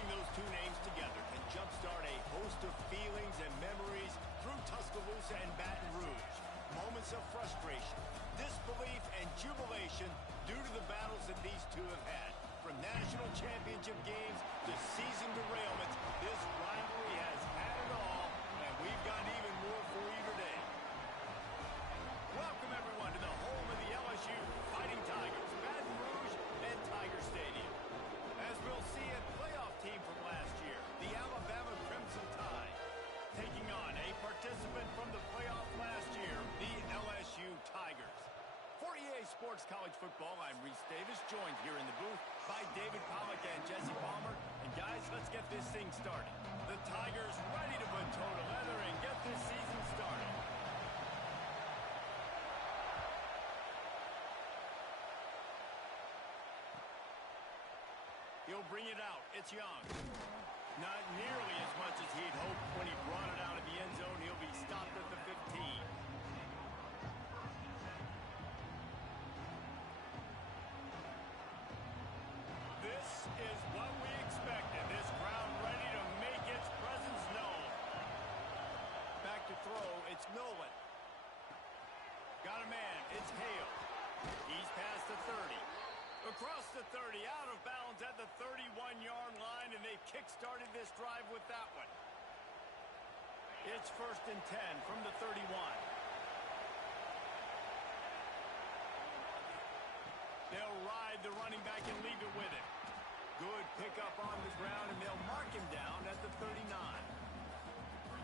Putting those two names together can jumpstart a host of feelings and memories through Tuscaloosa and Baton Rouge. Moments of frustration, disbelief, and jubilation due to the battles that these two have had. From national championship games to season derailments, this rivalry has had it all, and we've got even more for you today. Welcome, everyone, to the home of the LSU Fighting Tigers, Baton Rouge and Tiger Stadium. As we'll see, a playoff team from last year, the Alabama Crimson Tide, taking on a participant from the playoff last year, the LSU Tigers. For EA Sports College Football, I'm Reese Davis, joined here in the booth by David Pollack and Jesse Palmer. And guys, let's get this thing started. The Tigers ready to put toe to leather and get this season started. He'll bring it out. It's Young. Not nearly as much as he'd hoped when he brought it out of the end zone. He'll be stopped at the 15. This is what we expected. This crowd ready to make its presence known. Back to throw. It's Nolan. Got a man. It's Hale. He's past the 30. Across the 30, out of bounds at the 31-yard line, and they've kick-started this drive with that one. It's 1st and 10 from the 31. They'll ride the running back and leave it with him. Good pickup on the ground, and they'll mark him down at the 39.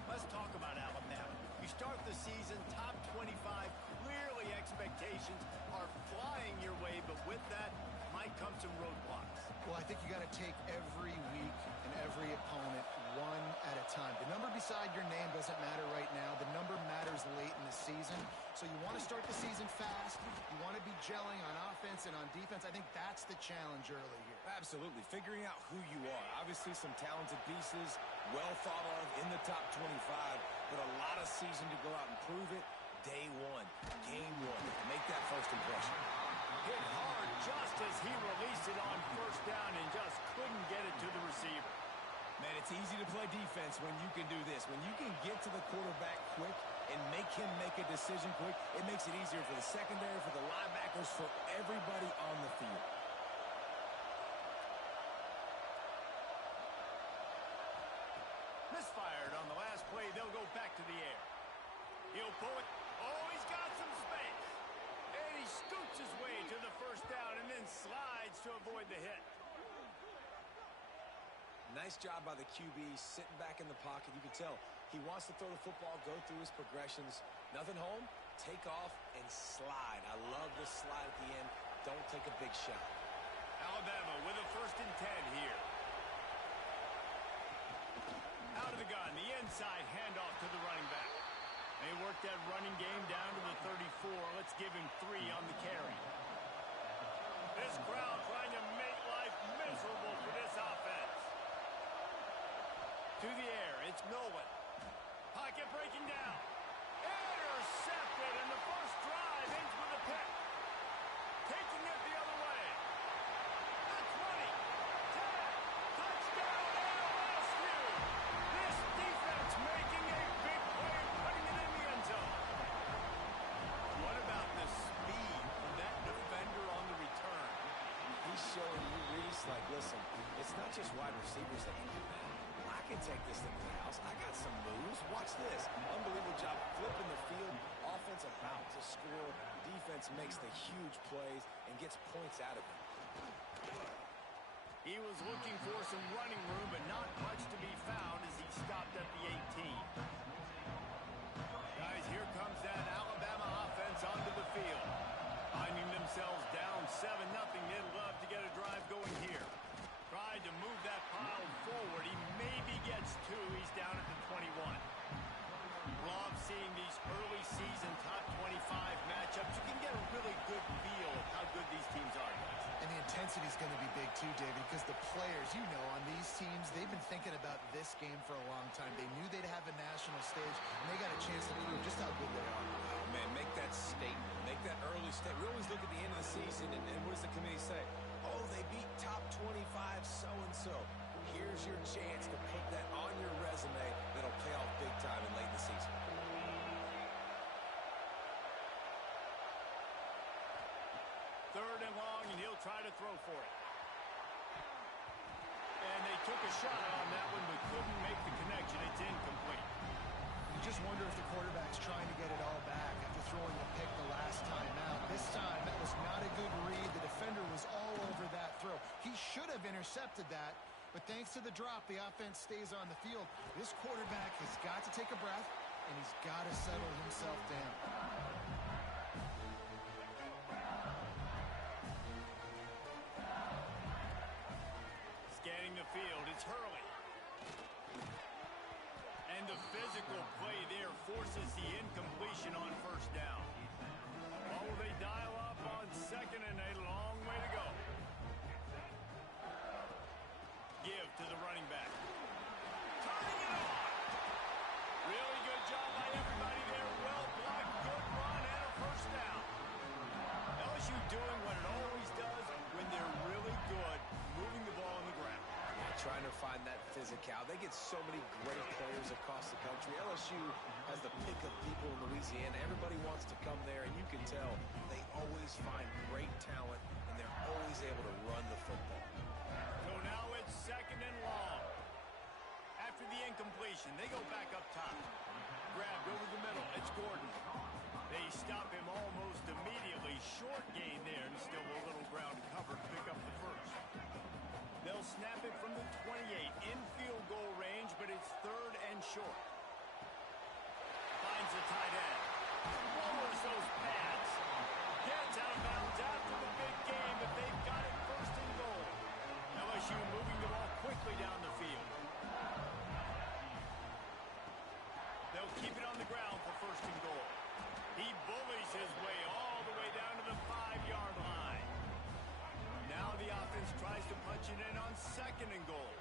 Let's talk about Alabama. You start the season top 25. Clearly expectations are flying your way, but with that might come some roadblocks. Well, I think you got to take every week and every opponent one at a time. The number beside your name doesn't matter right now. The number matters late in the season. So you want to start the season fast. You want to be gelling on offense and on defense. I think that's the challenge early here. Absolutely. Figuring out who you are. Obviously some talented pieces, well thought of in the top 25, but a lot of season to go out and prove it. Day one, game one. Make that first impression. Hit hard just as he released it on 1st down and just couldn't get it to the receiver. Man, it's easy to play defense when you can do this. When you can get to the quarterback quick and make him make a decision quick, it makes it easier for the secondary, for the linebackers, for everybody on the field. Misfired on the last play. They'll go back to the air. He'll pull it. Oh, he's got some space. And he scoots his way to the 1st down and then slides to avoid the hit. Nice job by the QB sitting back in the pocket. You can tell he wants to throw the football, go through his progressions. Nothing home, take off, and slide. I love this slide at the end. Don't take a big shot. Alabama with a 1st and 10 here. Out of the gun, the inside handoff to the running back. They work that running game down to the 34. Let's give him 3 on the carry. This crowd trying to make life miserable for this offense. To the air, it's Nolan. Pocket breaking down. Intercepted, and the first drive ends with a pick. Taking it the other way. The 20, 10, touchdown LSU. This defense making a big play, putting it in the end zone. What about the speed of that defender on the return? He's showing you, Reese, like, listen, it's not just wide receivers that can do that. I can take this thing to the house. I got some moves. Watch this. Unbelievable job flipping the field. Offense about to score. Defense makes the huge plays and gets points out of it. He was looking for some running room, but not much to be found as he stopped at the 18. Guys, here comes that Alabama offense onto the field. Finding themselves down 7-0. They'd love to get a drive going here. Tried to move that pile forward. He maybe gets 2. He's down at the 21. Love seeing these early season top 25 matchups. You can get a really good feel of how good these teams are, guys. And the intensity is going to be big too, David, because the players, you know, on these teams, they've been thinking about this game for a long time. They knew they'd have a national stage, and they got a chance to prove just how good they are. Oh, man, make that statement. Make that early statement. We always look at the end of the season, and what does the committee say? Oh, they beat top 25 so-and-so. Here's your throw for it. And they took a shot on that one, but couldn't make the connection. It's incomplete. You just wonder if the quarterback's trying to get it all back after throwing a pick the last time out. This time, that was not a good read. The defender was all over that throw. He should have intercepted that, but thanks to the drop, the offense stays on the field. This quarterback has got to take a breath, and he's got to settle himself down. Scanning the field, it's Hurley. And the physical play there forces the incompletion on first down. Or will they dial up on second and a long way to go? Give to the running back. Turning it on! Really good job by everybody there. Well blocked, good run, and a first down. LSU doing what it always does when they're really good, moving the ball on the ground. Trying to find that physical. They get so many great players across the country. LSU has the pick of people in Louisiana. Everybody wants to come there, and you can tell they always find great talent, and they're always able to run the football. So now it's second and long. After the incompletion, they go back up top. Grabbed over the middle. It's Gordon. They stop him almost immediately. Short gain there, and still a little ground cover to pick up the first. They'll snap it from the 28 in field goal range, but it's third and short. Finds the tight end. Lowers those pads. Gets out of bounds after the big game, but they've got it first and goal. LSU moving the ball quickly down the field. They'll keep it on the ground for first and goal. He bullies his way all the way down to the 5-yard line. Now the offense tries to punch it in on second and goal.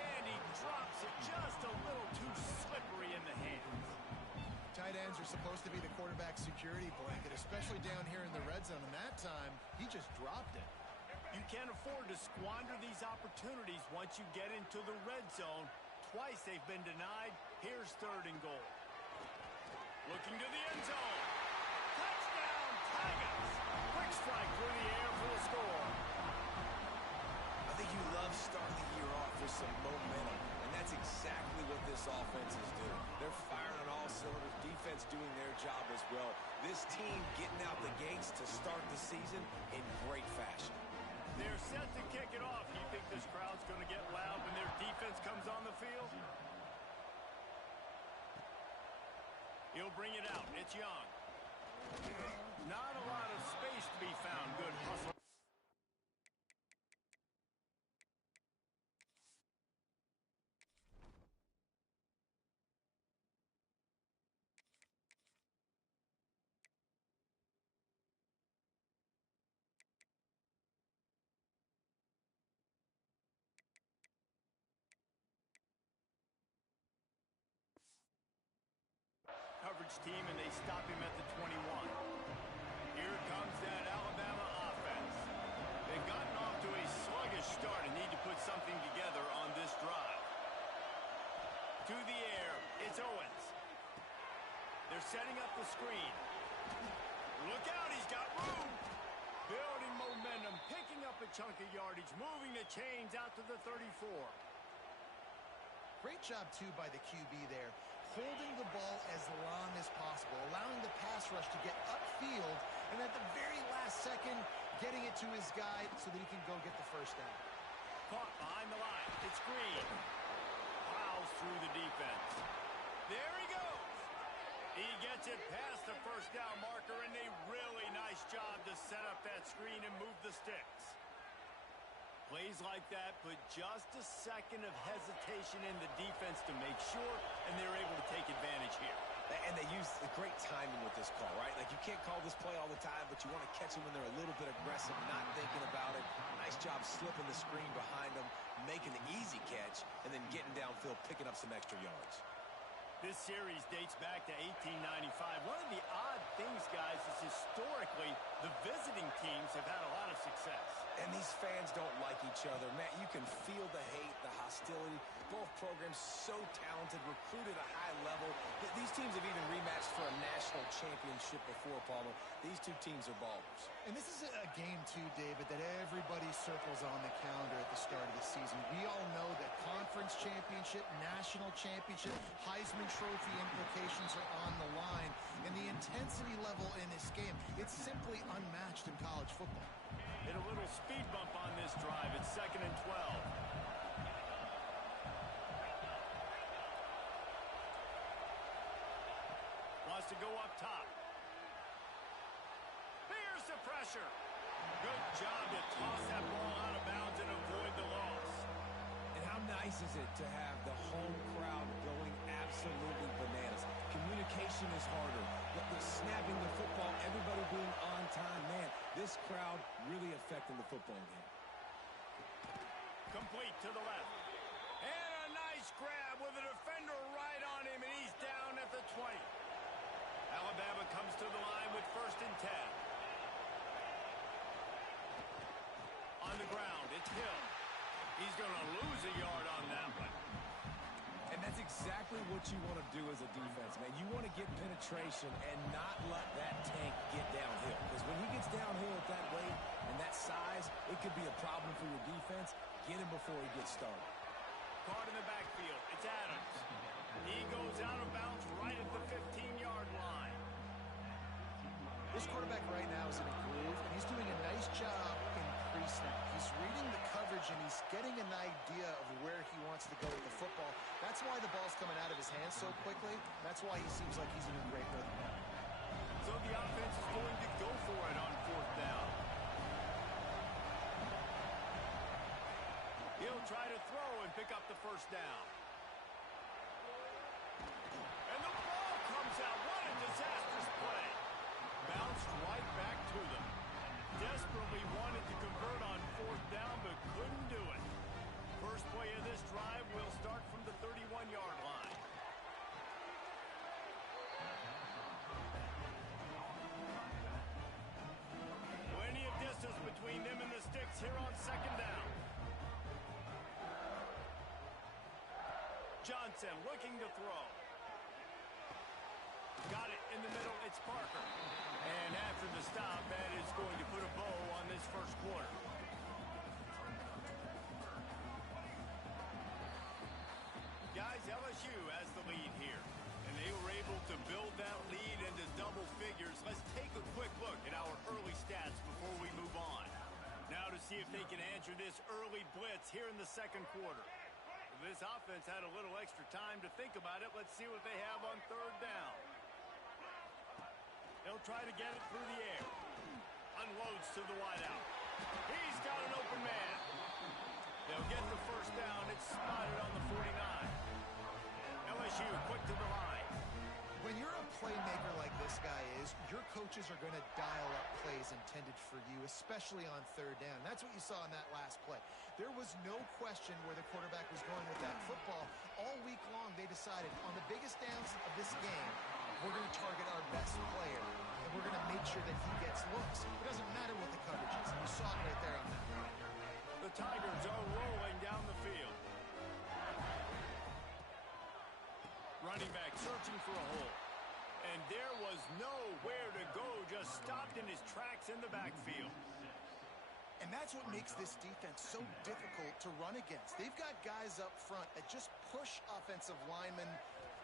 And he drops it just a little too slippery in the hands. Tight ends are supposed to be the quarterback's security blanket, especially down here in the red zone. And that time, he just dropped it. You can't afford to squander these opportunities once you get into the red zone. Twice they've been denied. Here's third and goal. Looking to the end zone. Touchdown, Tigers! Quick strike through the air for the score. I think you love starting the year off with some momentum, and that's exactly what this offense is doing. They're firing on all cylinders, defense doing their job as well. This team getting out the gates to start the season in great fashion. They're set to kick it off. You think this crowd's going to get loud when their defense comes on the field? He'll bring it out. It's Young. Not a lot of space to be found. Good hustle. Coverage team, and they stop him at the 21. Here comes that Alabama offense. They've gotten off to a sluggish start and need to put something together on this drive. To the air, it's Owens. They're setting up the screen. Look out, he's got room. Building momentum, picking up a chunk of yardage, moving the chains out to the 34. Great job, too, by the QB there. Holding the ball as long as possible, allowing the pass rush to get upfield, and at the very last second, getting it to his guy so that he can go get the first down. Caught behind the line. It's Green. Plows through the defense. There he goes. He gets it past the first down marker, and a really nice job to set up that screen and move the sticks. Plays like that put just a second of hesitation in the defense to make sure, and they're able to take advantage here. And they use the great timing with this call, right? Like, you can't call this play all the time, but you want to catch them when they're a little bit aggressive, not thinking about it. Nice job slipping the screen behind them, making the easy catch, and then getting downfield, picking up some extra yards. This series dates back to 1895. One of the odd things, guys, is historically the visiting teams have had a lot of success. And these fans don't like each other. Man, you can feel the hate, the hostility. Both programs so talented, recruited at a high level. These teams have even rematched for a national championship before, Palmer. These two teams are ballers. And this is a game, too, David, that everybody circles on the calendar at the start of the season. We all know that conference championship, national championship, Heisman Trophy implications are on the line. And the intensity level in this game, it's simply unmatched in college football. Hit a little speed bump on this drive. It's 2nd and 12. Wants to go up top. Here's the pressure. Good job to toss that ball out of bounds and avoid the loss. And how nice is it to have the home crowd going absolutely bananas? Communication is harder. The snapping the football, everybody being on time. Man, this crowd really affecting the football game. Complete to the left. And a nice grab with a defender right on him, and he's down at the 20. Alabama comes to the line with 1st and 10. On the ground, it's Hill. He's going to lose a yard on that one. And that's exactly what you want to do as a defense, man. You want to get penetration and not let that tank get downhill. Because when he gets downhill at that weight and that size, it could be a problem for your defense. Get him before he gets started. Caught in the backfield. It's Adams. He goes out of bounds right at the 15-yard line. This quarterback right now is in a groove, and he's doing a nice job in pre-snap. He's reading the coverage, and he's getting an idea of where he wants to go with the football. That's why the ball's coming out of his hands so quickly. That's why he seems like he's in a great rhythm. So the offense is going to go for it on 4th down. He'll try to throw and pick up the 1st down. And the ball comes out. What a disastrous play. Bounced right back to them. Desperately wanted to convert on 4th down, but couldn't do it. First play of this drive will start from the 31-yard line. Plenty of distance between them and the sticks here on 2nd down. Johnson looking to throw. Got it in the middle. It's Parker. And after the stop, that is going to put a bow on this 1st quarter. Guys, LSU has the lead here. And they were able to build that lead into double figures. Let's take a quick look at our early stats before we move on. Now to see if they can answer this early blitz here in the 2nd quarter. This offense had a little extra time to think about it. Let's see what they have on 3rd down. They'll try to get it through the air. Unloads to the wideout. He's got an open man. They'll get the 1st down. It's spotted on the 49. LSU quick to the line. When you're a playmaker like this guy is, your coaches are going to dial up plays intended for you, especially on 3rd down. That's what you saw in that last play. There was no question where the quarterback was going with that football. All week long, they decided on the biggest downs of this game, we're going to target our best player, and we're going to make sure that he gets looks. It doesn't matter what the coverage is, and you saw it right there on that. The Tigers are rolling down the field. Running back searching for a hole. And there was nowhere to go, just stopped in his tracks in the backfield. And that's what makes this defense so difficult to run against. They've got guys up front that just push offensive linemen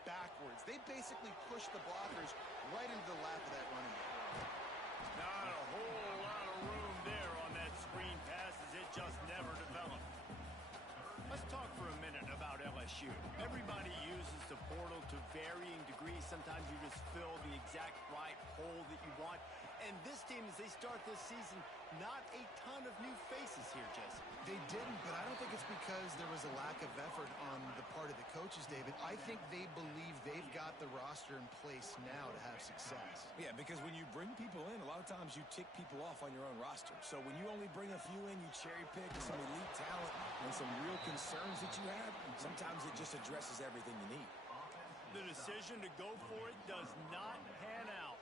backwards. They basically push the blockers right into the lap of that running back. Not a whole lot of room there on that screen pass as it just never developed. Let's talk for a minute about LSU. Everybody uses the portal to varying degrees. Sometimes you just fill the exact right hole that you want. And this team, as they start this season, not a ton of new faces here, Jesse. They didn't, but I don't think it's because there was a lack of effort on the part of the coaches, David. I think they believe they've got the roster in place now to have success. Yeah, because when you bring people in, a lot of times you tick people off on your own roster. So when you only bring a few in, you cherry pick some elite talent and some real concerns that you have, sometimes it just addresses everything you need. The decision to go for it does not pan out.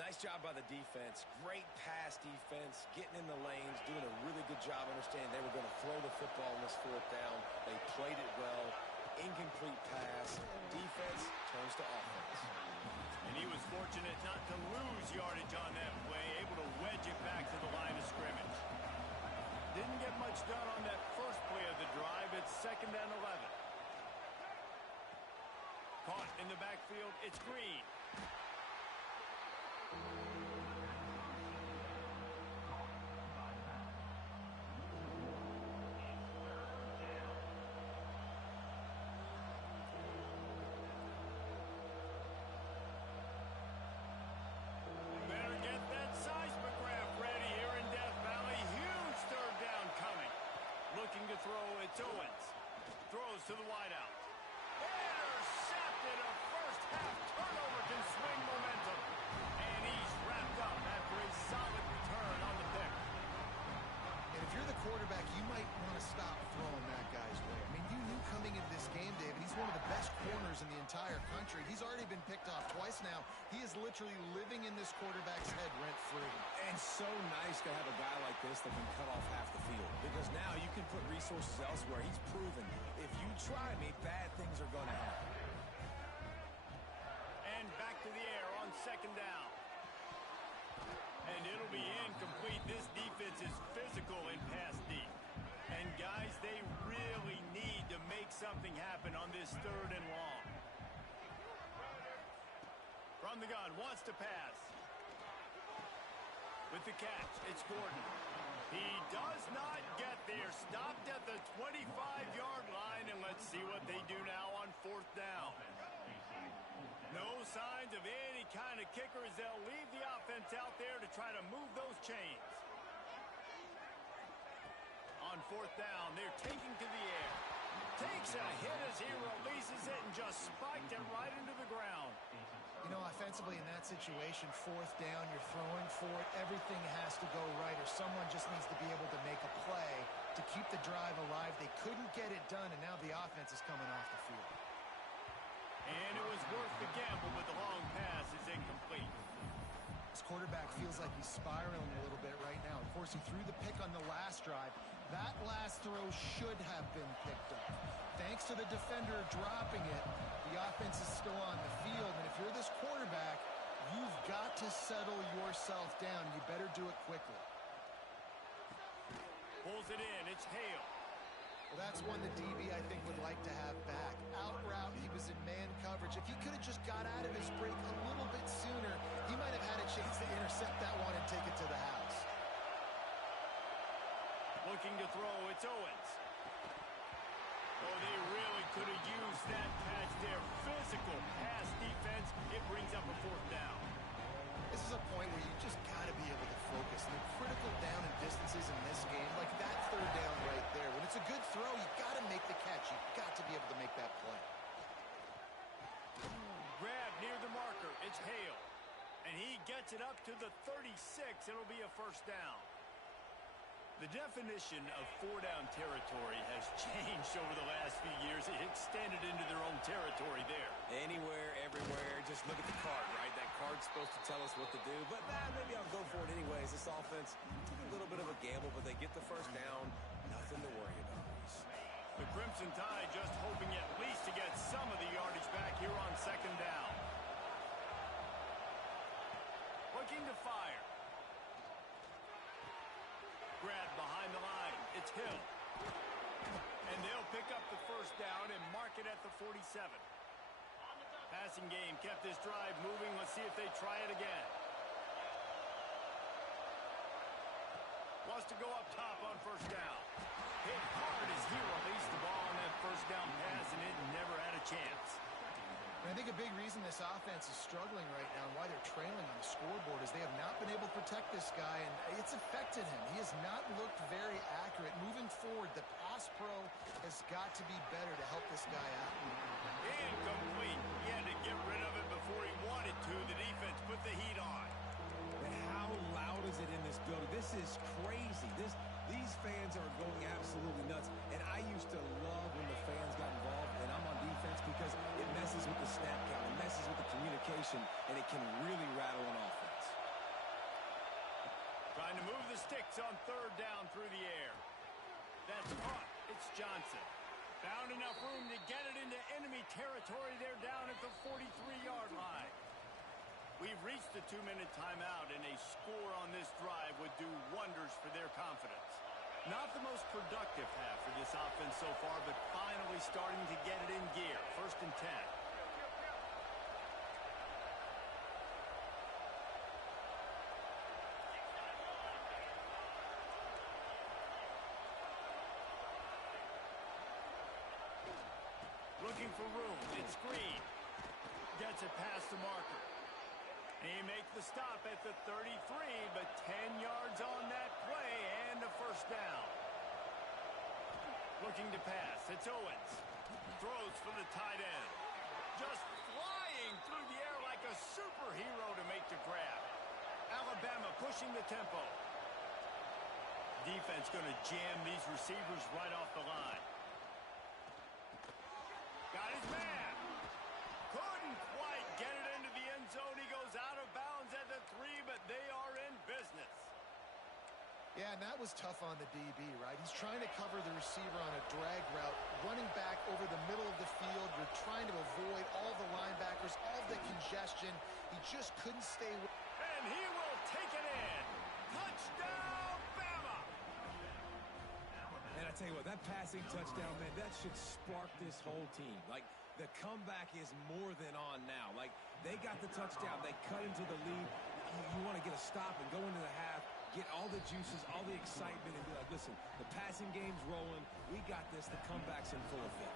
Nice job by the defense. Great pass defense, getting in the lanes, doing a really good job understanding they were going to throw the football on this fourth down. They played it well. Incomplete pass. Defense turns to offense. And he was fortunate not to lose yardage on that play, able to wedge it back to the line of scrimmage. Didn't get much done on that first play of the drive. It's 2nd and 11. Caught in the backfield, it's Green. Better get that seismograph ready here in Death Valley. Huge 3rd down coming. Looking to throw, it's Owens. Throws to the wideout. Intercepted. A first half turnover can swing momentum. And he's wrapped up after a solid return on the pick. And if you're the quarterback, you might want to stop throwing that guy's way. I mean, you knew coming into this game, David, he's one of the best corners in the entire country. He's already been picked off twice now. He is literally living in this quarterback's head rent-free. And so nice to have a guy like this that can cut off half the field. Because now you can put resources elsewhere. He's proven if you try me, bad things are going to happen. And back to the air on 2nd down. And it'll be incomplete. This defense is physical in pass deep. And guys, they really need to make something happen on this 3rd and long. From the gun, wants to pass. With the catch, it's Gordon. He does not get there. Stopped at the 25-yard line, and let's see what they do now on 4th down. No signs of any kind of kickers. They'll leave the offense out there to try to move those chains. On 4th down, they're taking to the air. Takes a hit as he releases it and just spiked it right into the ground. You know, offensively in that situation, 4th down, you're throwing for it. Everything has to go right, or someone just needs to be able to make a play to keep the drive alive. They couldn't get it done, and now the offense is coming off the field. And it was worth the gamble, but the long pass is incomplete. This quarterback feels like he's spiraling a little bit right now. Of course, he threw the pick on the last drive. That last throw should have been picked up. Thanks to the defender dropping it, the offense is still on the field. And if you're this quarterback, you've got to settle yourself down. You better do it quickly. Pulls it in. It's Hale. Well, that's one the DB, I think, would like to have back. Out route, he was in man coverage. If he could have just got out of his break a little bit sooner, he might have had a chance to intercept that one and take it to the house. Looking to throw, it's Owens. Oh, they really could have used that patch there. Physical pass defense. It brings up a 4th down. This is a point where you just got to be able to focus. And the critical down and distances in this game, like that 3rd down right there, when it's a good throw, you got to make the catch. You got to be able to make that play. Grab near the marker. It's Hale. And he gets it up to the 36. It'll be a 1st down. The definition of 4-down territory has changed over the last few years. It extended into their own territory there. Anywhere, everywhere, just look at the card, right? That card's supposed to tell us what to do, but maybe I'll go for it anyways. This offense took a little bit of a gamble, but they get the 1st down. Nothing to worry about. The Crimson Tide just hoping at least to get some of the yardage back here on 2nd down. Looking to fire. Grab behind the line. It's Hill. And they'll pick up the 1st down and mark it at the 47. Passing game kept this drive moving. Let's see if they try it again. Wants to go up top on 1st down. Hit hard as he released the ball on that 1st down pass, and it never had a chance. And I think a big reason this offense is struggling right now and why they're trailing on the scoreboard is they have not been able to protect this guy, and it's affected him. He has not looked very accurate. Moving forward, the pass pro has got to be better to help this guy out. Incomplete. He had to get rid of it before he wanted to. The defense put the heat on. And how loud is it in this building? This is crazy. These fans are going absolutely nuts. And I used to love when the fans got involved, and I'm on defense. defense because it messes with the snap count, it messes with the communication, and it can really rattle an offense. Trying to move the sticks on third down through the air. That's caught. It's Johnson. Found enough room to get it into enemy territory. They're down at the 43-yard line. We've reached the 2-minute timeout, and a score on this drive would do wonders for their confidence. Not the most productive half for this offense so far, but finally starting to get it in gear. 1st and 10. Looking for room. It's Green. Gets it past the marker. He makes the stop at the 33, but 10 yards on that play and a 1st down. Looking to pass. It's Owens. Throws for the tight end. Just flying through the air like a superhero to make the grab. Alabama pushing the tempo. Defense going to jam these receivers right off the line. Got his man. Couldn't quite get it into the end zone. He goes out of bounds at the 3, but they are in business. Yeah, and that was tough on the DB, right? He's trying to cover the receiver on a drag route, running back over the middle of the field. You're trying to avoid all the linebackers, all the congestion. He just couldn't stay with. And he will take it in. Touchdown, Bama! And I tell you what, that passing touchdown, man, that should spark this whole team. Like, the comeback is more than on now. Like, they got the touchdown. They cut into the lead. You want to get a stop and go into the half, get all the juices, all the excitement, and be like, listen, the passing game's rolling. We got this. The comeback's in full effect.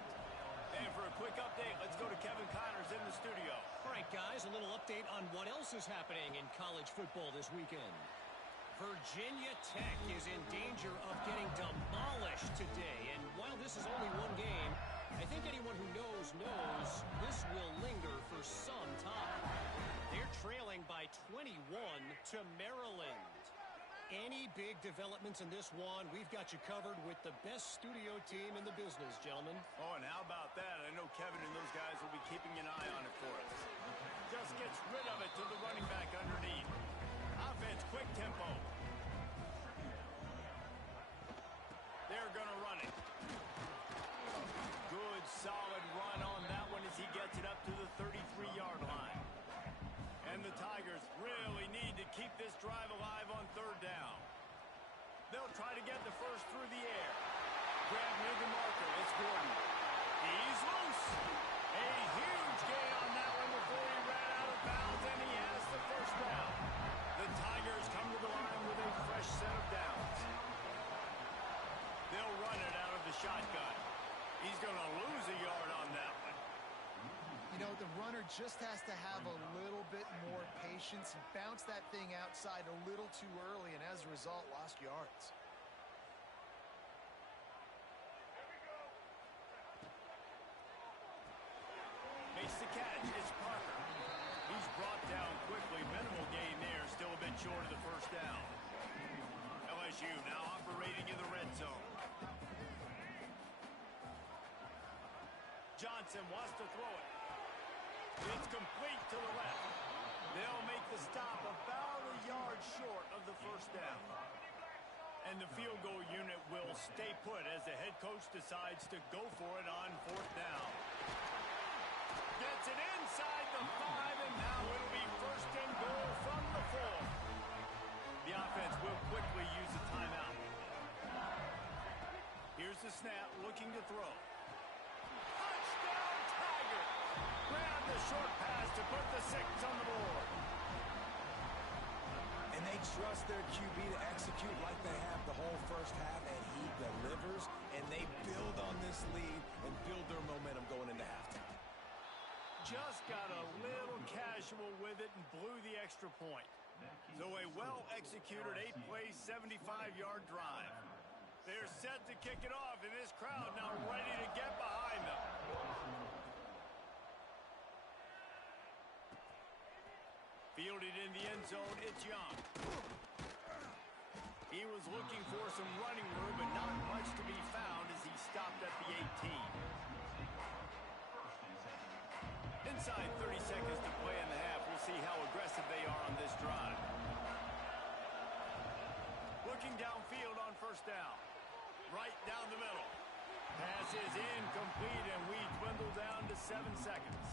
And for a quick update, let's go to Kevin Connors in the studio. All right, guys, a little update on what else is happening in college football this weekend. Virginia Tech is in danger of getting demolished today. And while this is only one game, I think anyone who knows this will linger for some time. They're trailing by 21 to Maryland. Any big developments in this one, we've got you covered with the best studio team in the business, gentlemen. Oh, and how about that? I know Kevin and those guys will be keeping an eye on it for us. Just gets rid of it to the running back underneath. Offense, quick tempo. They're going to run it. Good, solid run on that one as he gets it up to the 33-yard line. And the Tigers really need to keep this drive alive on 3rd down. They'll try to get the first through the air. Grab near the marker. It's Gordon. He's loose. A huge gain on that one before he ran out of bounds, and he has the 1st down. The Tigers come to the line with a fresh set of downs. They'll run it out of the shotgun. He's going to lose a yard on that one. You know, the runner just has to have a little bit more patience and bounce that thing outside a little too early, and as a result, lost yards. Makes the catch. It's Parker. He's brought down quickly. Minimal gain there. Still a bit short of the 1st down. LSU now operating in the red zone. Johnson wants to throw it. It's complete to the left. They'll make the stop about a yard short of the 1st down. And the field goal unit will stay put as the head coach decides to go for it on 4th down. Gets it inside the 5, and now it'll be 1st and goal from the 4. The offense will quickly use a timeout. Here's the snap, looking to throw. Touchdown, Tigers! Grab the short pass to put the 6 on the board. And they trust their QB to execute like they have the whole 1st half, and he delivers, and they build on this lead and build their momentum going into halftime. Just got a little casual with it and blew the extra point. So a well-executed 8-play, 75-yard drive. They're set to kick it off, and this crowd now ready to get behind them. Fielded in the end zone, it's Young. He was looking for some running room, but not much to be found as he stopped at the 18. inside 30 seconds to play in the half. We'll see how aggressive they are on this drive. Looking downfield on first down. Right down the middle. Pass is incomplete, and we dwindle down to 7 seconds.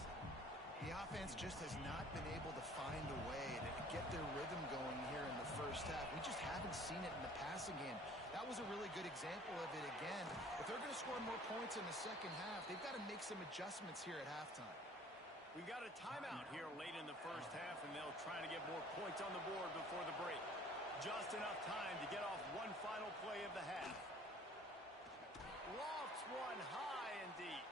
The offense just has not been able to find a way to get their rhythm going here in the first half. We just haven't seen it in the passing game. That was a really good example of it again. If they're going to score more points in the second half, they've got to make some adjustments here at halftime. We've got a timeout here late in the first half, and they'll try to get more points on the board before the break. Just enough time to get off one final play of the half. Lofts one high and deep.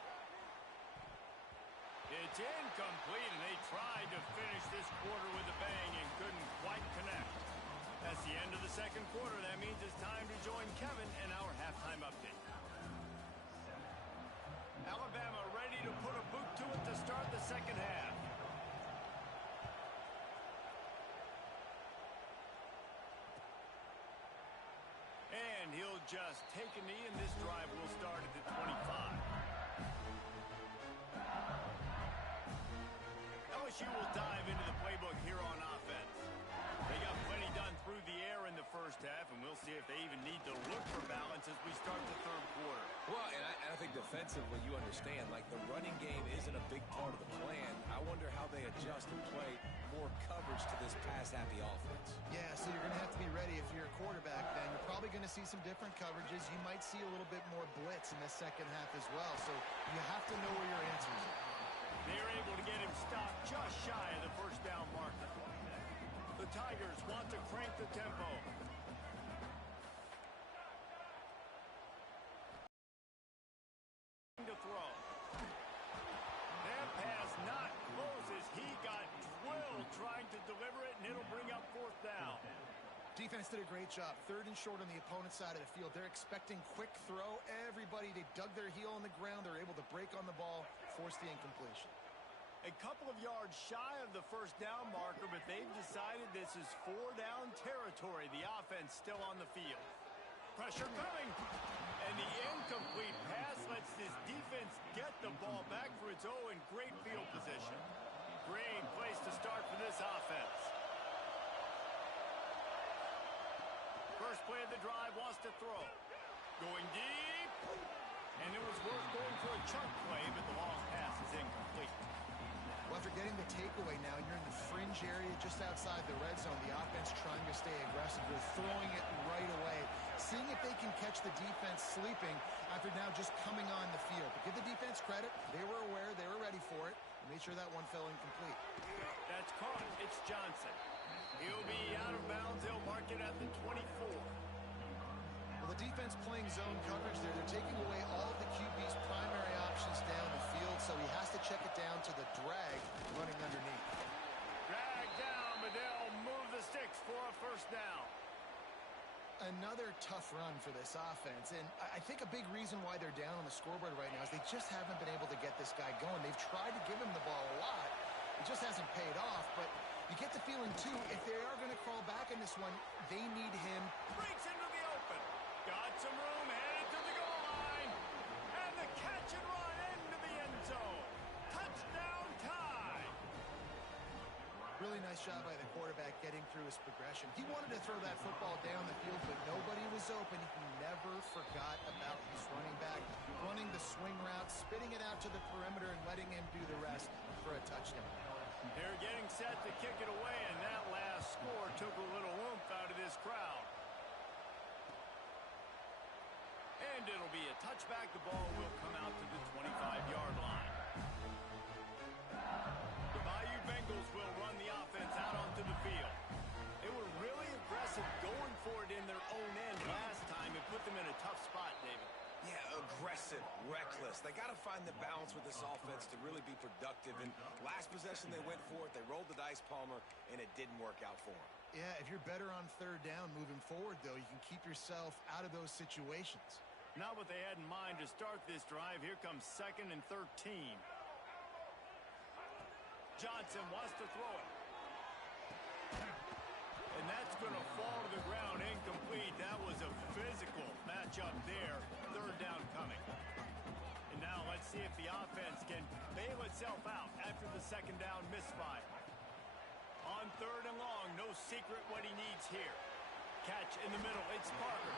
It's incomplete, and they tried to finish this quarter with a bang and couldn't quite connect. That's the end of the second quarter. That means it's time to join Kevin in our halftime update. Alabama ready to put a boot to it to start the second half. And he'll just take a knee, and this drive will start at the 25. LSU will dive into the playbook here on offense. They got plenty done through the air in the first half, and we'll see if they even need to look for balance as we start the third quarter. Well, and I think defensively, you understand, like the running game isn't a big part of the plan. I wonder how they adjust and play more coverage to this pass-happy offense. Yeah, so you're going to have to be ready if you're a quarterback then. You're probably going to see some different coverages. You might see a little bit more blitz in the second half as well, so you have to know where your answers are. They're able to get him stopped just shy of the first down marker. The Tigers want to crank the tempo. To throw. That pass not close as he got drilled trying to deliver it, and it'll bring up fourth down. Defense did a great job. Third and short on the opponent's side of the field. They're expecting quick throw. Everybody, they dug their heel on the ground. They're able to break on the ball, force the incompletion. A couple of yards shy of the first down marker, but they've decided this is 4-down territory. The offense still on the field. Pressure coming. And the incomplete pass lets this defense get the ball back for its own in great field position. Great place to start for this offense. First play of the drive, wants to throw. Going deep. And it was worth going for a chunk play, but the long pass is incomplete. Well, after getting the takeaway now, you're in the fringe area just outside the red zone. The offense trying to stay aggressive. They're throwing it right away, seeing if they can catch the defense sleeping after now just coming on the field. But give the defense credit. They were aware. They were ready for it. And made sure that one fell incomplete. That's caught. It's Johnson. He'll be out of bounds. They'll mark it at the 24. Well, the defense playing zone coverage there. They're taking away all of the QB's primary options down the field, so he has to check it down to the drag running underneath. Drag down, but they'll move the sticks for a first down. Another tough run for this offense, and I think a big reason why they're down on the scoreboard right now is they just haven't been able to get this guy going. They've tried to give him the ball a lot. It just hasn't paid off, but you get the feeling, too, if they are going to crawl back in this one, they need him. Breaks into the open. Got some room, headed to the goal line. And the catch and run into the end zone. Touchdown tie. Really nice job by the quarterback getting through his progression. He wanted to throw that football down the field, but nobody was open. He never forgot about his running back, running the swing route, spitting it out to the perimeter, and letting him do the rest for a touchdown. They're getting set to kick it away, and that last score took a little oomph out of this crowd. And it'll be a touchback. The ball will come out to the 25-yard line. The Bayou Bengals will run the offense out onto the field. They were really aggressive going for it in their own end last time and put them in a tough spot, David. Yeah, aggressive, reckless. They got to find the balance with this offense to really be productive. And last possession, they went for it. They rolled the dice, Palmer, and it didn't work out for them. Yeah, if you're better on third down moving forward, though, you can keep yourself out of those situations. Not what they had in mind to start this drive. Here comes 2nd and 13. Johnson wants to throw it. And that's going to fall to the ground incomplete. That was a physical matchup there. Third down coming. And now let's see if the offense can bail it itself out after the second down misfire. On third and long, no secret what he needs here. Catch in the middle, it's Parker.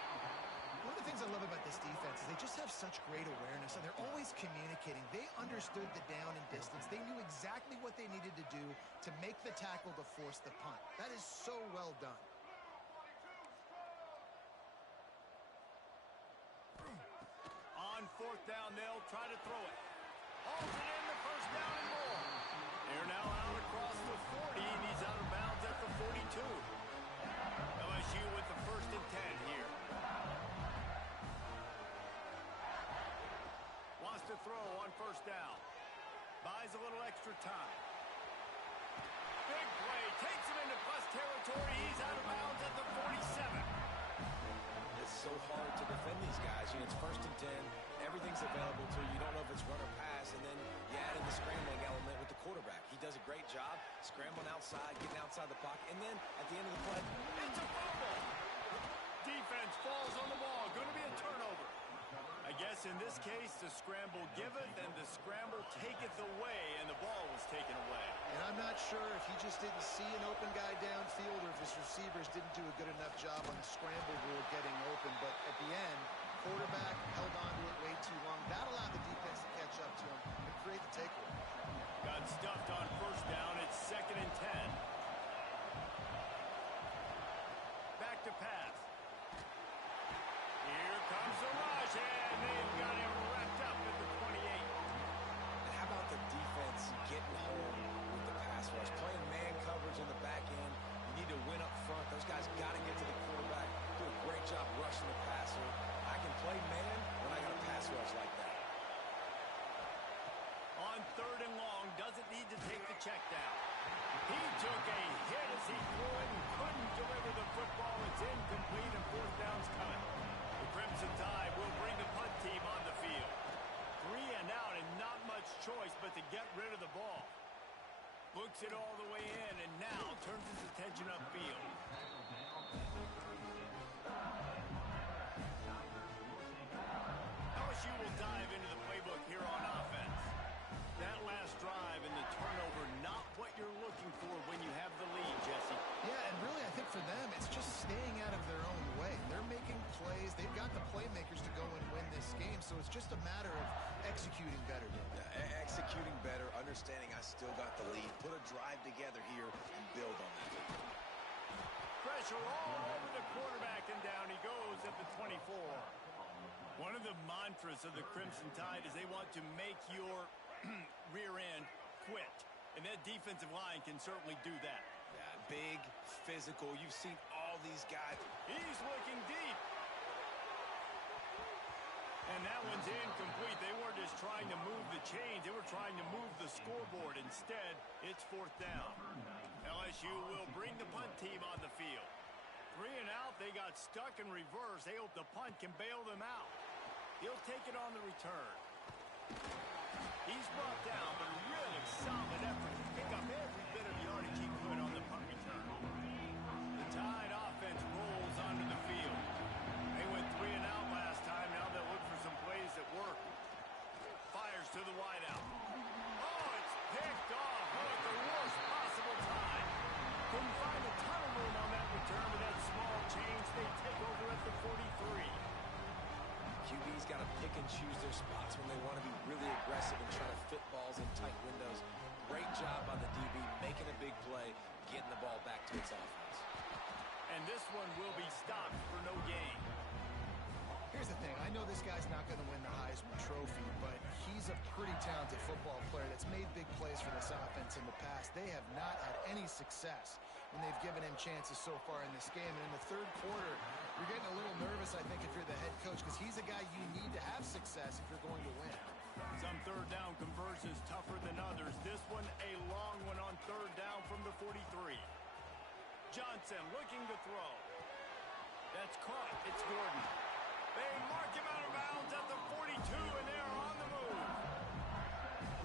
One of the things I love about this defense is they just have such great awareness, and they're always communicating. They understood the down and distance. They knew exactly what they needed to do to make the tackle to force the punt. That is so well done. On fourth down, they'll try to throw it. Holds it in the first down and more. They're now out across the 40, and he's out of bounds at the 42. LSU with the 1st and 10 here. Wants to throw on first down. Buys a little extra time. Big play. Takes him into bus territory. He's out of bounds at the 47. It's so hard to defend these guys. You know, it's 1st and 10. Everything's available to you. You don't know if it's run or pass, and then you add in the scrambling element with the quarterback. He does a great job scrambling outside, getting outside the pocket, and then at the end of the play, it's a fumble. Defense falls on the ball. Going to be a turnover. I guess in this case, the scramble giveth and the scramble taketh away, and the ball was taken away. And I'm not sure if he just didn't see an open guy downfield or if his receivers didn't do a good enough job on the scramble rule getting open. But at the end, quarterback held on to it way too long. That allowed the defense to catch up to him and create the takeaway. Got stuffed on first down. It's 2nd and 10. Back to pass. Here comes the rush, and they've got him wrapped up at the 28. and how about the defense getting home with the pass rush? Playing man coverage in the back end. You need to win up front. Those guys got to get to the quarterback. Do a great job rushing the passer. I can play man when I got a pass rush like that. On third and long, doesn't need to take the check down. He took a hit as he threw it and couldn't deliver the football. It's incomplete and fourth down's coming. The Crimson Tide will bring the punt team on the field. 3 and out and not much choice but to get rid of the ball. Books it all the way in and now turns his attention upfield. LSU will dive into the playbook here on offense. That last drive and the turnover, not what you're looking for when you have the lead, Jesse. Yeah, and really I think for them it's just staying out of their own way. They're making plays. They've got the playmakers to go and win this game, so it's just a matter of executing better. Executing better, understanding I still got the lead. Put a drive together here and build on that. Pressure all over the quarterback, and down he goes at the 24. One of the mantras of the Crimson Tide is they want to make your rear end quit. And that defensive line can certainly do that. Yeah, big, physical. You've seen all these guys. He's looking deep. And that one's incomplete. They weren't just trying to move the chains. They were trying to move the scoreboard. Instead, it's fourth down. LSU will bring the punt team on the field. 3 and out. They got stuck in reverse. They hope the punt can bail them out. He'll take it on the return. He's brought down, but a really solid effort to pick up every bit of yardage he could on the punt return. The Tide offense rolls onto the field. They went 3 and out last time. Now they'll look for some plays that work. Fires to the wideout. Oh, it's picked off. Oh, at the worst possible time. Couldn't find a ton of room on that return with that small change. They take over at the 43. QB's got to pick and choose their spots when they want to be really aggressive and try to fit balls in tight windows. Great job by the DB, making a big play, getting the ball back to its offense. And this one will be stopped for no gain. Here's the thing. I know this guy's not going to win the Heisman Trophy, but he's a pretty talented football player that's made big plays for this offense in the past. They have not had any success when they've given him chances so far in this game. And in the third quarter, you're getting a little nervous, I think, if you're the head coach, because he's a guy you need to have success if you're going to win. Some third down conversions tougher than others. This one, a long one on third down from the 43. Johnson looking to throw. That's caught. It's Gordon. They mark him out of bounds at the 42, and they're on the move.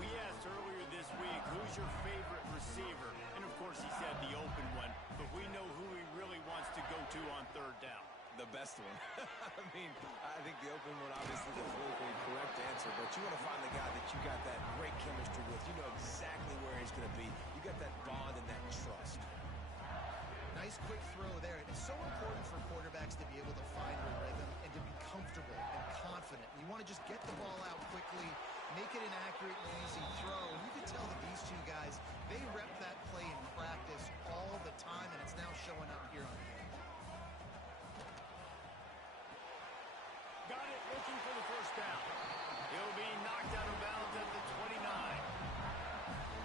We asked earlier this week, who's your favorite receiver? And, of course, he said the open one, but we know who he really wants to go to on third down. The best one. I mean, I think the open one, obviously the politically correct answer, but you want to find the guy that you got that great chemistry with. You know exactly where he's going to be. You got that bond and that trust. Nice quick throw there. It's so important for quarterbacks to be able to find a rhythm and to be comfortable and confident. You want to just get the ball out quickly, make it an accurate and easy throw. And you can tell that these two guys, they rep that play in practice all the time, and it's now showing up here on game. Got it, looking for the first down. He'll be knocked out of bounds at the 29.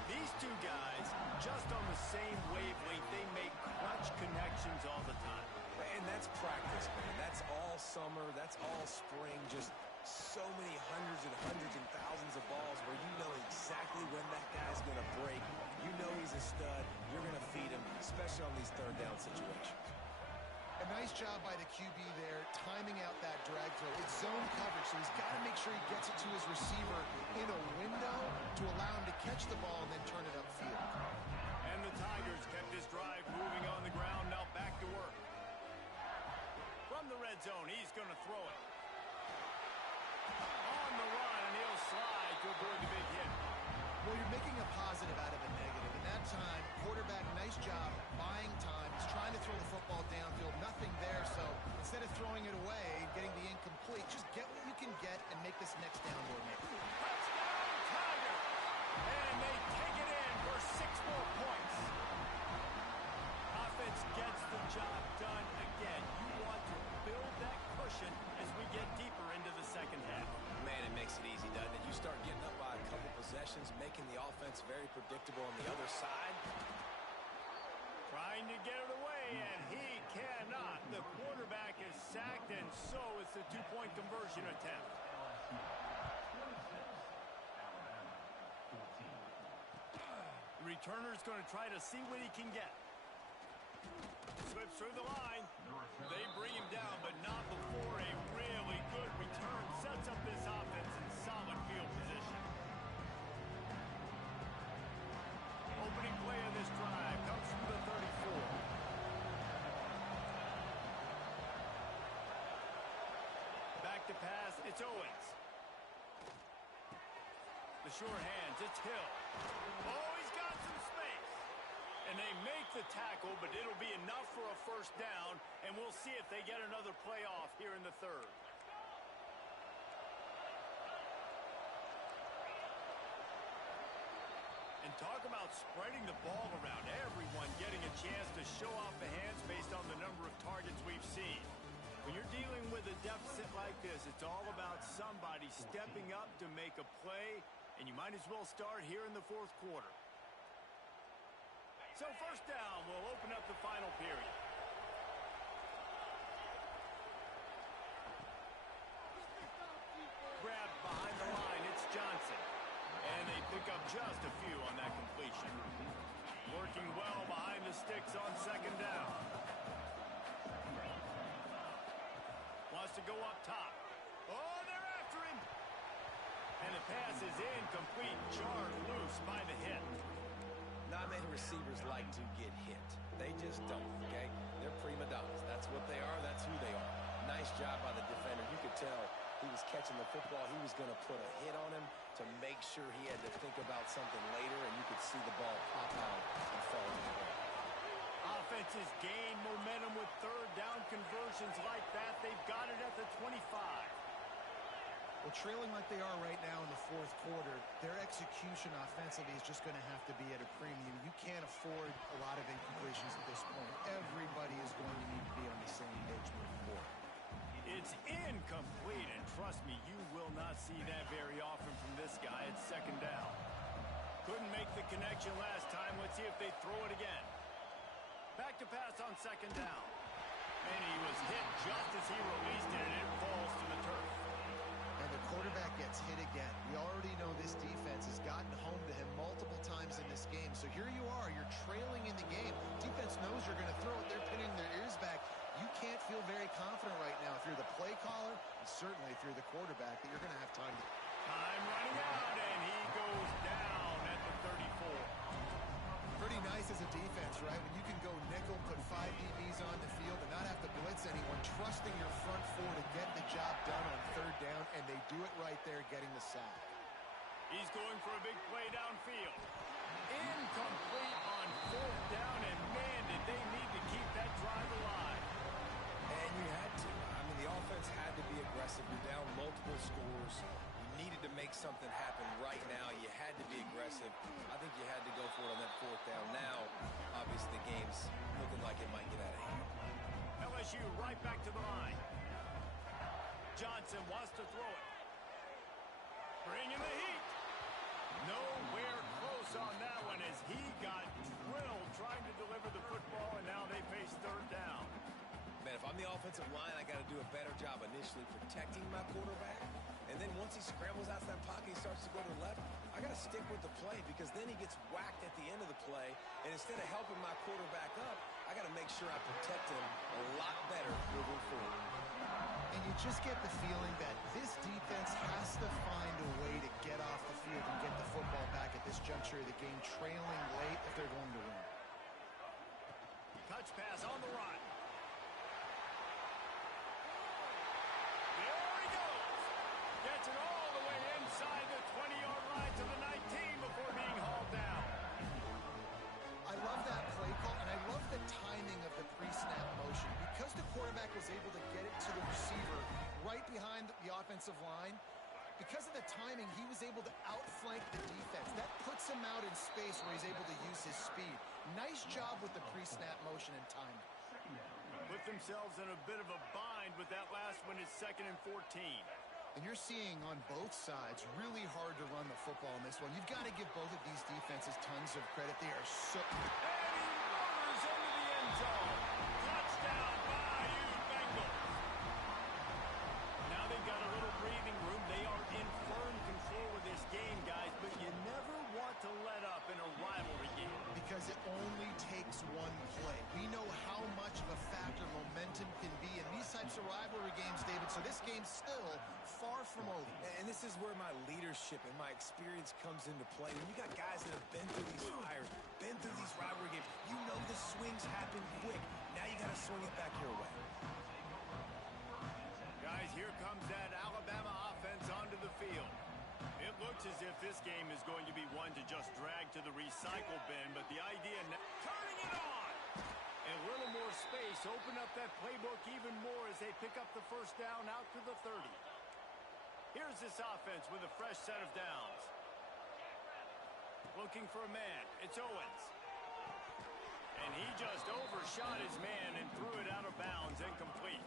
These two guys, just on the same wavelength, they make clutch connections all the time. And that's practice, man. That's all summer. That's all spring. Just so many hundreds and thousands of balls where you know exactly when that guy's going to break. You know he's a stud. You're going to feed him, especially on these third down situations. A nice job by the QB there, timing out that drag throw. It's zone coverage, so he's got to make sure he gets it to his receiver in a window to allow him to catch the ball and then turn it upfield. And the Tigers kept this drive moving on the ground. Now back to work. From the red zone, he's going to throw it. On the run, and he'll slide to avoid the big hit. Well, you're making a positive out of a negative. In that time, quarterback, nice job, buying time. He's trying to throw the football downfield. Nothing there, so instead of throwing it away and getting the incomplete, just get what you can get and make this next down more meaningful. Touchdown, Tigers! And they take it in for 6 more points. Offense gets the job done again. You want to build that cushion as we get deeper into the second half. Man, it makes it easy, doesn't it? You start getting up by a couple possessions, making the offense very predictable on the other side. Trying to get it away, and he cannot. The quarterback is sacked, and so it's the 2-point conversion attempt. Returner's going to try to see what he can get. Slips through the line. They bring him down, but not before a really good return sets up this offense in solid field position. Opening play of this drive comes from the 34. Back to pass, it's Owens. The short hands, it's Hill. Oh, he's got some space. And they make the tackle, but it'll be enough for a first down, and we'll see if they get another playoff here in the third. And talk about spreading the ball around. Everyone getting a chance to show off the hands based on the number of targets we've seen. When you're dealing with a deficit like this, it's all about somebody stepping up to make a play, and you might as well start here in the fourth quarter. So first down will open up the final period. Grabbed behind the line, it's Johnson. And they pick up just a few on that completion. Working well behind the sticks on second down. Wants to go up top. Oh, they're after him. And the pass is incomplete, jarred loose by the hit. Not many receivers like to get hit. They just don't, okay? They're prima donnas. That's what they are. That's who they are. Nice job by the defender. You could tell he was catching the football. He was going to put a hit on him to make sure he had to think about something later, and you could see the ball pop out and fall in the ground. Offenses gain momentum with third down conversions like that. They've got it at the 25. Well, trailing like they are right now in the fourth quarter, their execution offensively is just going to have to be at a premium. You can't afford a lot of incompletions at this point. Everybody is going to need to be on the same page moving forward. It's incomplete, and trust me, you will not see that very often from this guy. It's second down. Couldn't make the connection last time. Let's see if they throw it again. Back to pass on second down. And he was hit just as he released it, and it falls to the turf. And the quarterback gets hit again. We already know this defense has gotten home to him multiple times in this game. So here you are, you're trailing in the game. Defense knows you're going to throw it. They're pinning their ears back. You can't feel very confident right now if you're the play caller, and certainly if you're the quarterback, that you're going to have time to... Time running out, and he goes down at the 34. Pretty nice as a defense, right? When you can go nickel, put 5 DBs on the field and not have to blitz anyone, trusting your front four to get the job done on third down, and they do it right there, getting the sack. He's going for a big play downfield. Incomplete on fourth down, and man, did they need to keep that drive alive. And you had to. I mean, the offense had to be aggressive. You're down multiple scores. You needed to make something happen right now. You had to be aggressive. I think you had to go for it on that fourth down. Now, obviously, the game's looking like it might get out of hand. LSU right back to the line. Johnson wants to throw it. Bringing the heat. Nowhere close on that one as he got drilled trying to deliver the football, and now they face third down. Man, if I'm the offensive line, I got to do a better job initially protecting my quarterback. And then once he scrambles out of that pocket, he starts to go to the left, I got to stick with the play because then he gets whacked at the end of the play. And instead of helping my quarterback up, I got to make sure I protect him a lot better moving forward. And you just get the feeling that this defense has to find a way to get off the field and get the football back at this juncture of the game, trailing late if they're going to win. Touch pass on the run. There he goes. Gets it all the way inside the 20-yard line to the 19 before being hauled down. I love that play call, and I love the timing of the pre-snap motion. Because the quarterback was able to get it to the receiver right behind the offensive line, because of the timing, he was able to outflank the defense. That puts him out in space where he's able to use his speed. Nice job with the pre-snap motion and timing. Put themselves in a bit of a bind with that last one. It's 2nd and 14. And you're seeing on both sides really hard to run the football in this one. You've got to give both of these defenses tons of credit. They are so... And he motors into the end zone. Touchdown, Bayou Bengals. Now they've got a little breathing room. They are in firm control of this game, guys, but you never want to let up in a rivalry game. Because it only takes one play. We know how much of a factor momentum can be in these types of rivalry games, David, so this game's still far from over. And this is where my leadership and my experience comes into play. When you got guys that have been through these fires, been through these rivalry games, you know the swings happen quick. Now you got to swing it back your way. Guys, here comes that Alabama offense onto the field. It looks as if this game is going to be one to just drag to the recycle bin, but the idea now, turning it on! A little more space, open up that playbook even more as they pick up the first down out to the 30. Here's this offense with a fresh set of downs. Looking for a man. It's Owens. And he just overshot his man and threw it out of bounds, incomplete.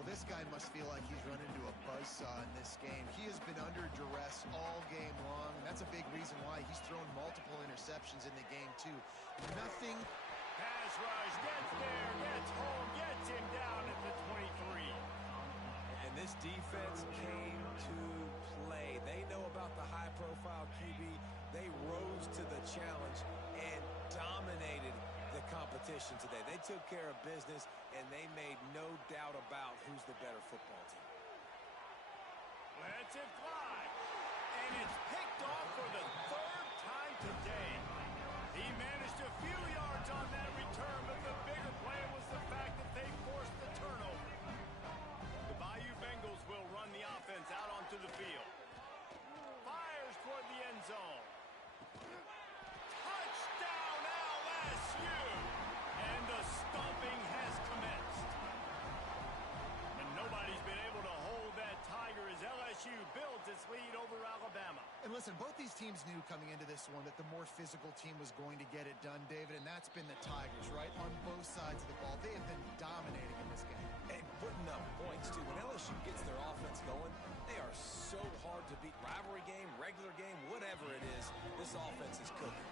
Well, this guy must feel like he's run into a buzzsaw in this game. He has been under duress all game long, and that's a big reason why he's thrown multiple interceptions in the game, too. Nothing. Pass rush, gets there, gets home, gets him down at the 23. And this defense came to play. They know about the high-profile QB. They rose to the challenge and dominated the competition today. They took care of business, and they made no doubt about who's the better football team. Lets it fly. And it's picked off for the 3rd time today. He managed a few yards on that return, but the bigger play was the fact that they forced the turnover. The Bayou Bengals will run the offense out onto the field. Fires toward the end zone. Touchdown LSU! And the stomping has commenced. And nobody's been able to hold that Tiger as LSU builds its lead over Alabama. And listen, both these teams knew coming into this one that the more physical team was going to get it done, David, and that's been the Tigers, right? On both sides of the ball. They have been dominating in this game. And putting up points, too. When LSU gets their offense going, they are so hard to beat. Rivalry game, regular game, whatever it is, this offense is cooking.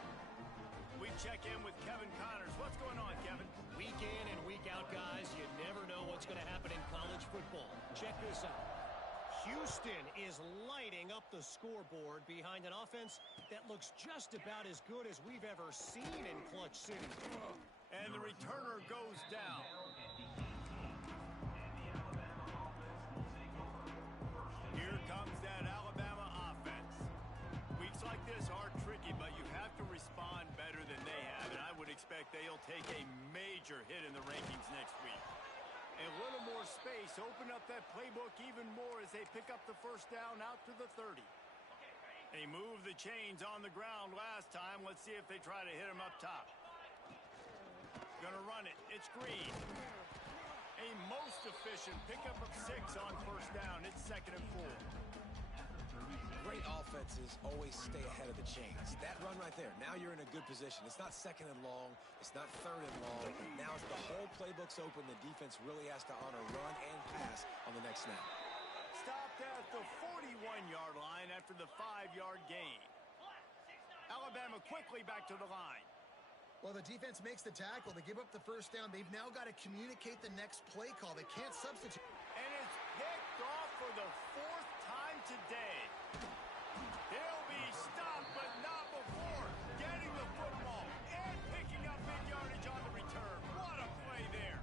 We check in with Kevin Connors. What's going on, Kevin? Week in and week out, guys, you never know what's going to happen in college football. Check this out. Houston is lighting up the scoreboard behind an offense that looks just about as good as we've ever seen in Clutch City. And the returner goes down. Here comes that Alabama offense. Weeks like this are tricky, but you have to respond better than they expect they'll take a major hit in the rankings next week. A little more space, open up that playbook even more as they pick up the first down out to the 30. They moved the chains on the ground last time. Let's see if they try to hit him up top. Gonna run it. It's Green. A most efficient pickup of 6 on first down. It's 2nd and 4. Great offenses always stay ahead of the chains. That run right there, now you're in a good position. It's not 2nd and long. It's not 3rd and long. Now as the whole playbook's open, the defense really has to honor run and pass on the next snap. Stopped at the 41-yard line after the 5-yard gain. Alabama quickly back to the line. Well, the defense makes the tackle. They give up the first down. They've now got to communicate the next play call. They can't substitute. And it's picked off for the 4th time today. He'll be stopped, but not before getting the football and picking up big yardage on the return. What a play there.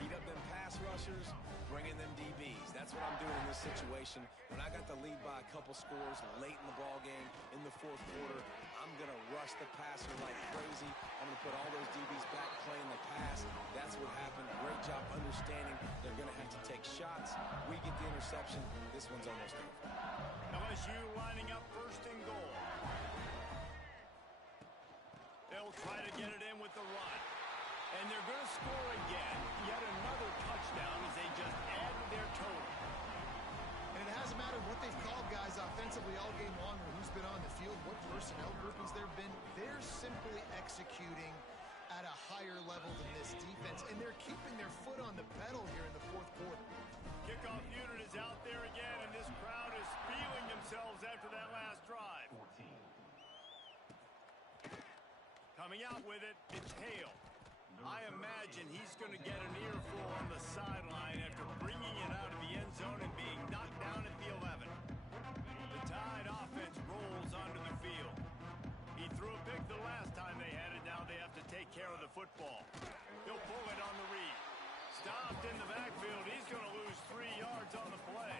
Heat up them pass rushers, bring in them DBs. That's what I'm doing in this situation. When I got the lead by a couple scores late in the ball game in the 4th quarter, I'm going to rush the passer like crazy. I'm going to put all those DBs back playing the pass. That's what happened. Great job understanding they're going to have to take shots. We get the interception. This one's almost over. LSU lining up 1st and goal. They'll try to get it in with the run. And they're going to score again. Yet another touchdown as they just add to their total. And it hasn't mattered what they've called, guys, offensively all game long, or who's been on the field, what personnel groupings there have been. They're simply executing at a higher level than this defense, and they're keeping their foot on the pedal here in the 4th quarter. Kickoff unit is out there again, and this crowd is feeling themselves after that last drive. Coming out with it, it's Hale. I imagine he's going to get an earful on the sideline after bringing it out of the end zone and being knocked down at the 11. The Tide offense rolls onto the field. He threw a pick the last time they had it. Now they have to take care of the football. He'll pull it on the read. Stopped in the backfield. He's going to lose 3 yards on the play.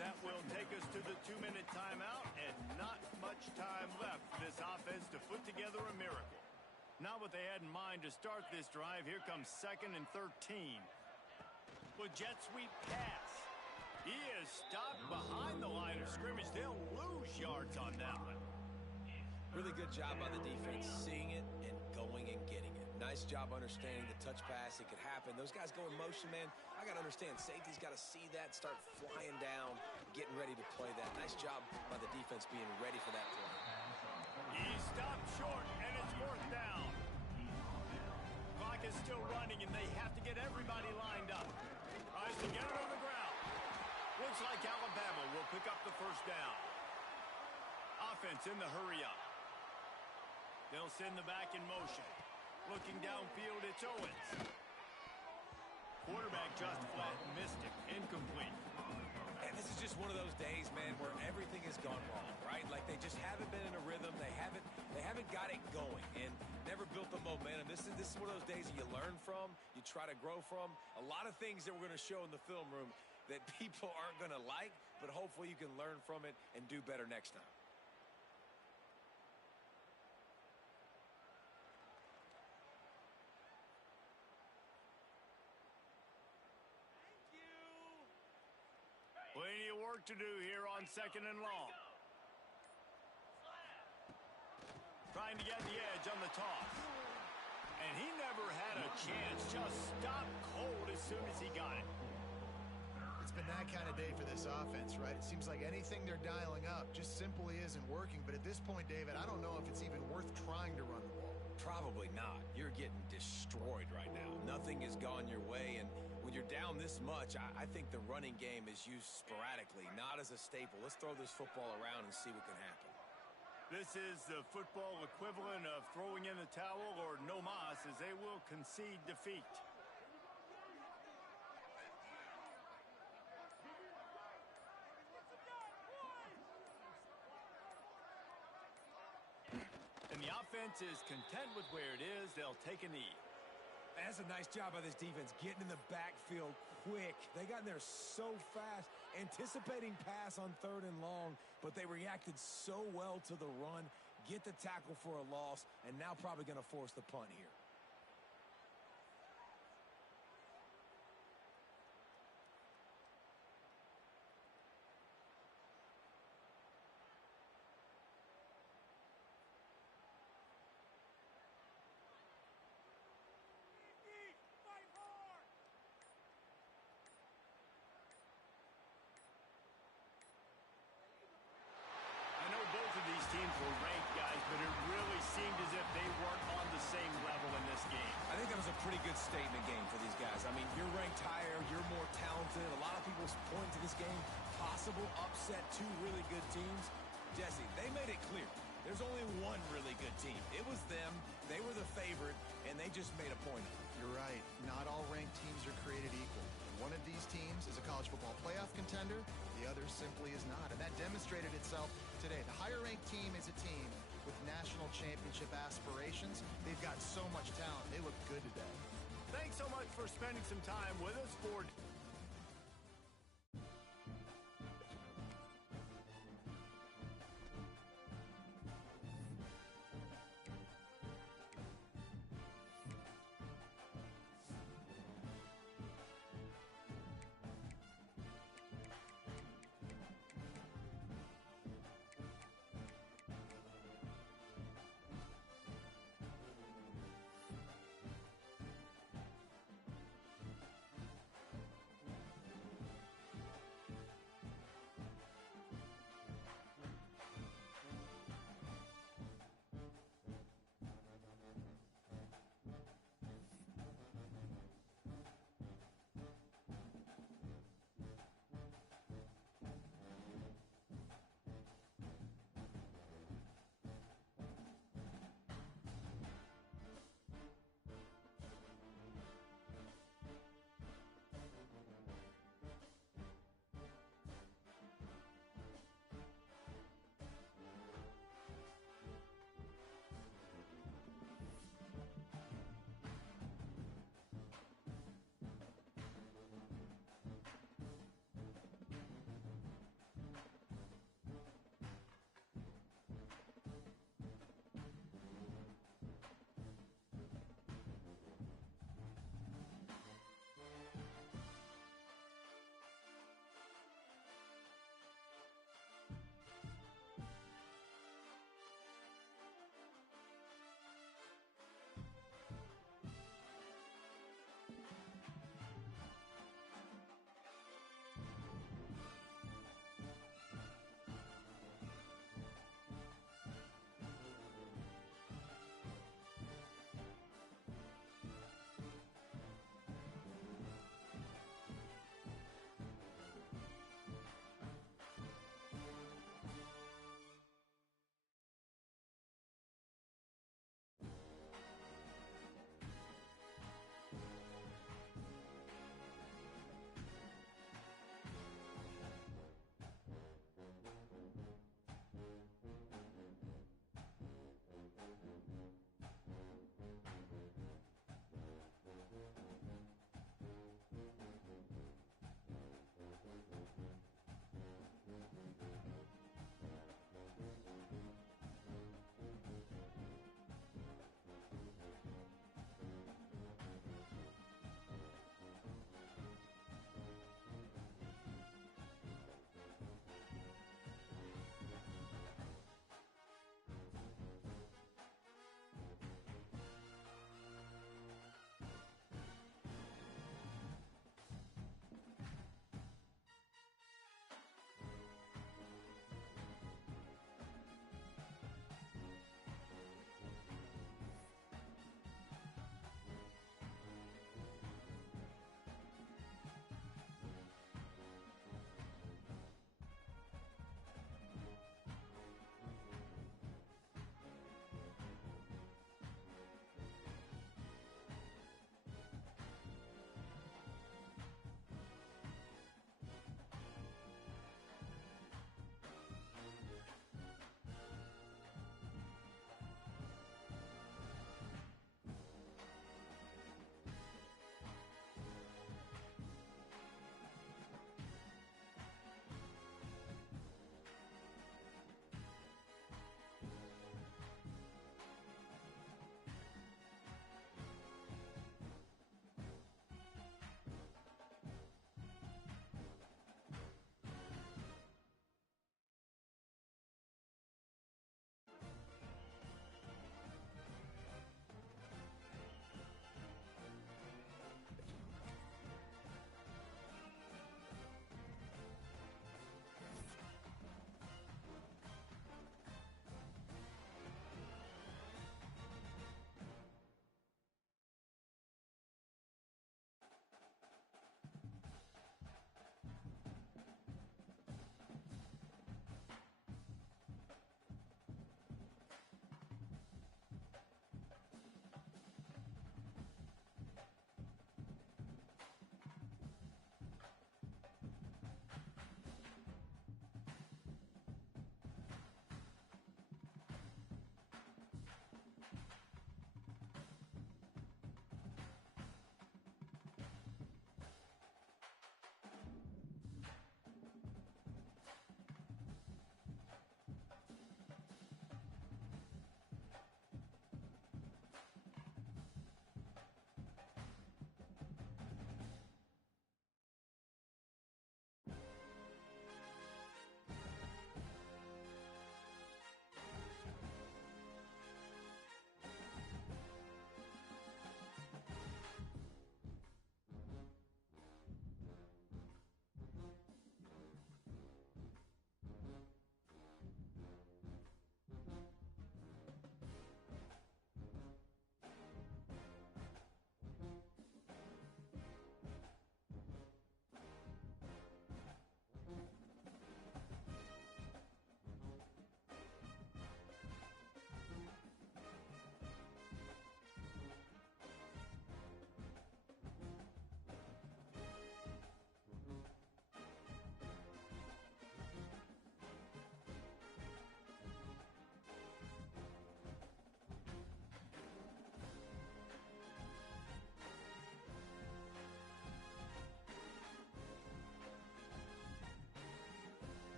That will take us to the 2-minute timeout, and not much time left for this offense to put together a miracle. Not what they had in mind to start this drive. Here comes 2nd and 13. With jet sweep pass. He is stopped behind the line of scrimmage. They'll lose yards on that one. Really good job by the defense, seeing it and going and getting it. Nice job understanding the touch pass. It could happen. Those guys go in motion, man. I got to understand. Safety's got to see that, start flying down, getting ready to play that. Nice job by the defense being ready for that play. He stopped short, and it's 4th down. Clock is still running, and they have to get everybody lined up. Tries to get it on the ground. Looks like Alabama will pick up the first down. Offense in the hurry up. They'll send the back in motion. Looking downfield, it's Owens. Quarterback just flat, missed it, incomplete. And this is just one of those days, man, where everything has gone wrong, right? Like they just haven't been in a rhythm. They haven't got it going and never built the momentum. This is one of those days that you learn from, you try to grow from. A lot of things that we're going to show in the film room that people aren't going to like, but hopefully you can learn from it and do better next time. Plenty of work to do here on 2nd and long. Trying to get the edge on the toss. And he never had a chance. Just stopped cold as soon as he got it. It's been that kind of day for this offense, right? It seems like anything they're dialing up just simply isn't working. But at this point, David, I don't know if it's even worth trying to run the ball. Probably not. You're getting destroyed right now. Nothing has gone your way, and when you're down this much, I think the running game is used sporadically, not as a staple. Let's throw this football around and see what can happen. This is the football equivalent of throwing in the towel or no mas, as they will concede defeat. And the offense is content with where it is. They'll take a knee. That's a nice job by this defense, getting in the backfield quick. They got in there so fast, anticipating pass on 3rd and long, but they reacted so well to the run, get the tackle for a loss, and now probably going to force the punt here. I know both of these teams were ranked, guys, but it really seemed as if they weren't on the same level in this game. I think that was a pretty good statement game for these guys. I mean, you're ranked higher, you're more talented. A lot of people point to this game, possible upset, two really good teams. Jesse, they made it clear. There's only one really good team. It was them. They were the favorite, and they just made a point of it. You're right. Not all ranked teams are created equal. One of these teams is a college football playoff contender. The other simply is not. And that demonstrated itself today. The higher-ranked team is a team with national championship aspirations. They've got so much talent. They look good today. Thanks so much for spending some time with us for